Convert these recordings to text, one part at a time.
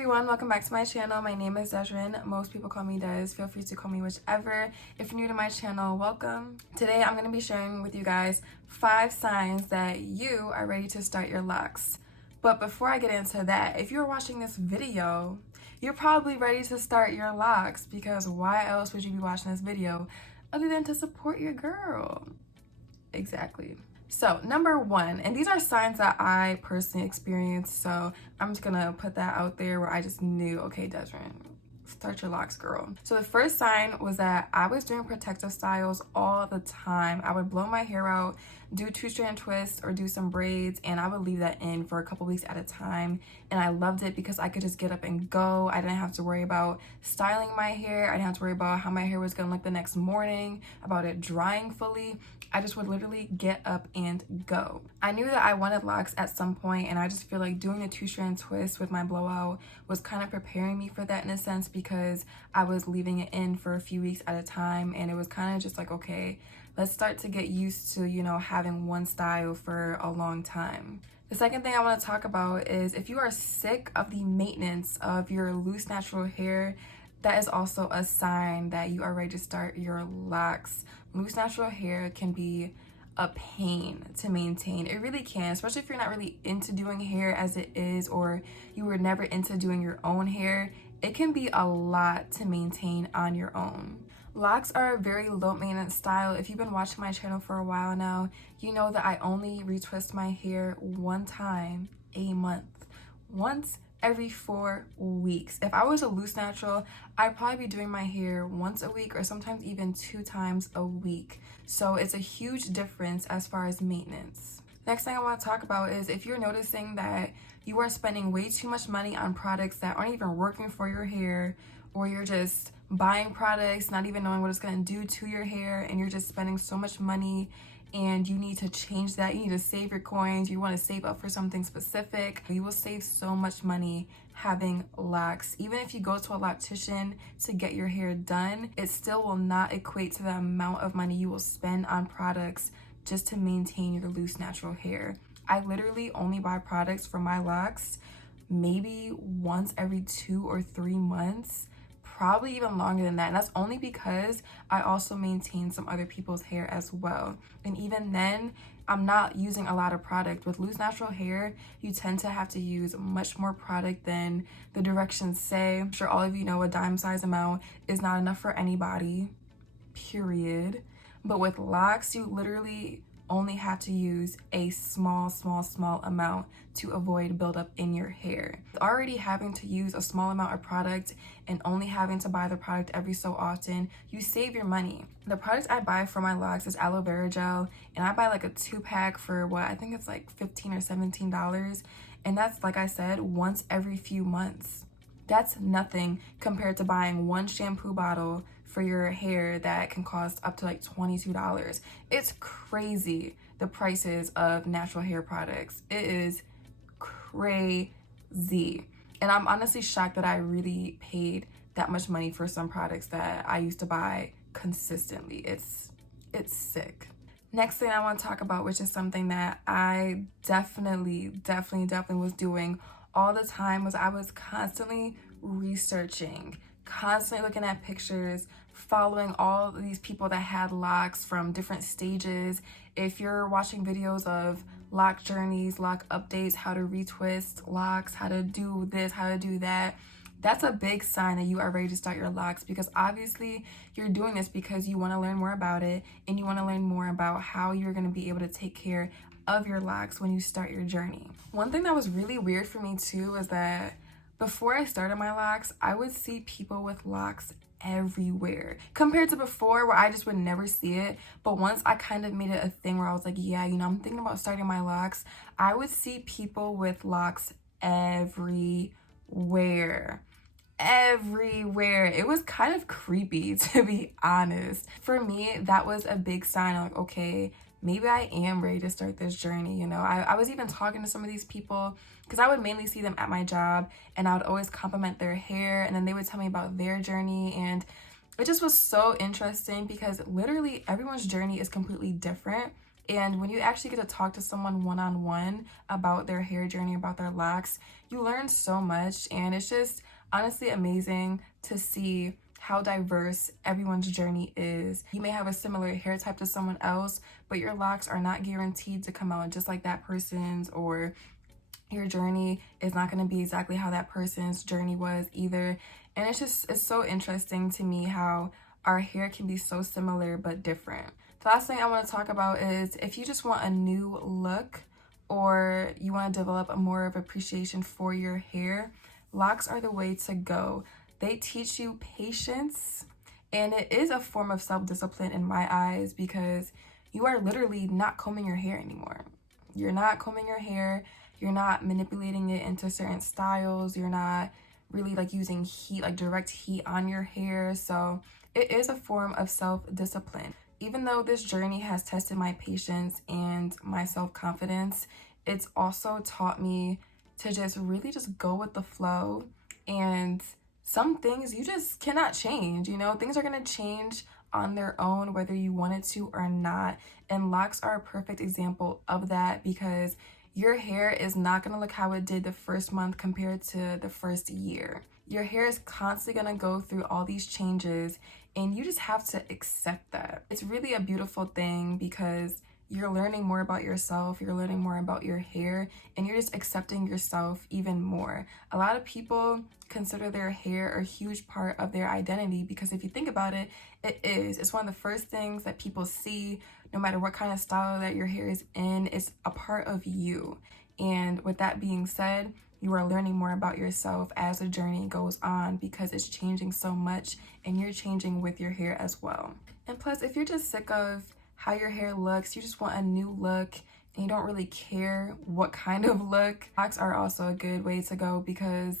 everyone, welcome back to my channel. My name is Deszren. Most people call me Des. Feel free to call me whichever. If you're new to my channel, welcome. Today I'm going to be sharing with you guys 5 signs that you are ready to start your LOCS. But before I get into that, if you're watching this video, you're probably ready to start your LOCS, because why else would you be watching this video other than to support your girl? Exactly. So number 1, and these are signs that I personally experienced, so I'm just gonna put that out there where I just knew, okay, Deszren, start your LOCS, girl. So the first sign was that I was doing protective styles all the time. I would blow my hair out, do 2-strand twists or do some braids, and I would leave that in for a couple weeks at a time. And I loved it because I could just get up and go. I didn't have to worry about styling my hair. I didn't have to worry about how my hair was gonna look the next morning, about it drying fully. I just would literally get up and go. I knew that I wanted LOCS at some point, and I just feel like doing the 2-strand twist with my blowout was kind of preparing me for that in a sense, because I was leaving it in for a few weeks at a time, and it was kind of just like, okay, let's start to get used to, you know, having one style for a long time. The second thing I want to talk about is if you are sick of the maintenance of your loose natural hair, that is also a sign that you are ready to start your LOCS. Loose natural hair can be a pain to maintain. It really can, especially if you're not really into doing hair as it is, or you were never into doing your own hair. It can be a lot to maintain on your own. LOCS are a very low maintenance style. If you've been watching my channel for a while now, you know that I only retwist my hair one time a month. Once every 4 weeks. If I was a loose natural, I'd probably be doing my hair once a week or sometimes even 2 times a week. So it's a huge difference as far as maintenance. Next thing I want to talk about is if you're noticing that you are spending way too much money on products that aren't even working for your hair, or you're just buying products, not even knowing what it's going to do to your hair, and you're just spending so much money and you need to change that. You need to save your coins. You want to save up for something specific. You will save so much money having LOCS. Even if you go to a loctician to get your hair done, it still will not equate to the amount of money you will spend on products just to maintain your loose natural hair. I literally only buy products for my LOCS maybe once every 2 or 3 months. Probably even longer than that, and that's only because I also maintain some other people's hair as well. And even then, I'm not using a lot of product. With loose natural hair, you tend to have to use much more product than the directions say. I'm sure all of you know a dime size amount is not enough for anybody, period. But with LOCS, you literally only have to use a small amount to avoid buildup in your hair. Already having to use a small amount of product and only having to buy the product every so often, you save your money. The product I buy for my LOCS is aloe vera gel, and I buy like a 2-pack for what I think it's like $15 or $17, and that's, like I said, once every few months. That's nothing compared to buying one shampoo bottle for your hair that can cost up to like $22. It's crazy, the prices of natural hair products. It is crazy. And I'm honestly shocked that I really paid that much money for some products that I used to buy consistently. It's sick. Next thing I want to talk about, which is something that I definitely was doing all the time, was I was constantly researching, constantly looking at pictures, following all these people that had LOCS from different stages. If you're watching videos of LOC journeys, LOC updates, how to retwist LOCS, how to do this, how to do that, that's a big sign that you are ready to start your LOCS, because obviously you're doing this because you want to learn more about it, and you want to learn more about how you're going to be able to take care of your LOCS when you start your journey. One thing that was really weird for me too is that before I started my LOCS, I would see people with LOCS everywhere compared to before, where I just would never see it. But once I kind of made it a thing where I was like, yeah, you know, I'm thinking about starting my LOCS, I would see people with LOCS everywhere. It was kind of creepy, to be honest. For me, that was a big sign of like, okay, maybe I am ready to start this journey. You know, I was even talking to some of these people because I would mainly see them at my job, and I would always compliment their hair, and then they would tell me about their journey, and it just was so interesting because literally everyone's journey is completely different. And when you actually get to talk to someone one-on-one about their hair journey, about their locks, you learn so much. And it's just honestly amazing to see how diverse everyone's journey is. You may have a similar hair type to someone else, but your locks are not guaranteed to come out just like that person's, or your journey is not going to be exactly how that person's journey was either. And it's so interesting to me how our hair can be so similar but different. The last thing I want to talk about is if you just want a new look or you want to develop a more of appreciation for your hair, locks are the way to go. They teach you patience, and it is a form of self-discipline in my eyes, because you are literally not combing your hair anymore. You're not combing your hair. You're not manipulating it into certain styles. You're not really like using heat, like direct heat on your hair. So it is a form of self-discipline. Even though this journey has tested my patience and my self-confidence, it's also taught me to just really just go with the flow. And some things you just cannot change, you know? Things are gonna change on their own whether you want it to or not. And locks are a perfect example of that, because your hair is not gonna look how it did the first month compared to the first year. Your hair is constantly gonna go through all these changes, and you just have to accept that. It's really a beautiful thing, because you're learning more about yourself, you're learning more about your hair, and you're just accepting yourself even more. A lot of people consider their hair a huge part of their identity, because if you think about it, it is. It's one of the first things that people see, no matter what kind of style that your hair is in. It's a part of you. And with that being said, you are learning more about yourself as the journey goes on, because it's changing so much and you're changing with your hair as well. And plus, if you're just sick of how your hair looks, you just want a new look, and you don't really care what kind of look, locks are also a good way to go, because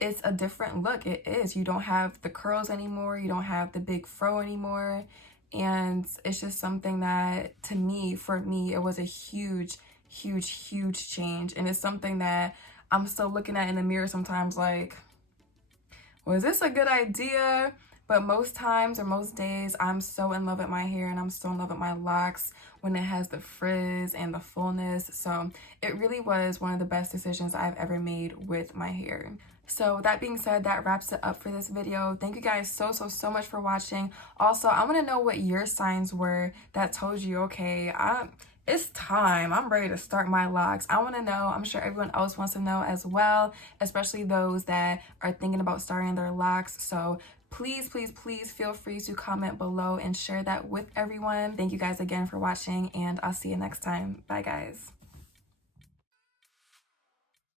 it's a different look. It is. You don't have the curls anymore. You don't have the big fro anymore. And it's just something that, to me, for me, it was a huge change. And it's something that I'm still looking at in the mirror sometimes like, was this a good idea? But most times, or most days, I'm so in love with my hair, and I'm so in love with my locks when it has the frizz and the fullness. So it really was one of the best decisions I've ever made with my hair. So that being said, that wraps it up for this video. Thank you guys so much for watching. Also, I want to know what your signs were that told you, okay, it's time. I'm ready to start my locks. I want to know. I'm sure everyone else wants to know as well, especially those that are thinking about starting their locks. So please feel free to comment below and share that with everyone. Thank you guys again for watching, and I'll see you next time. Bye, guys.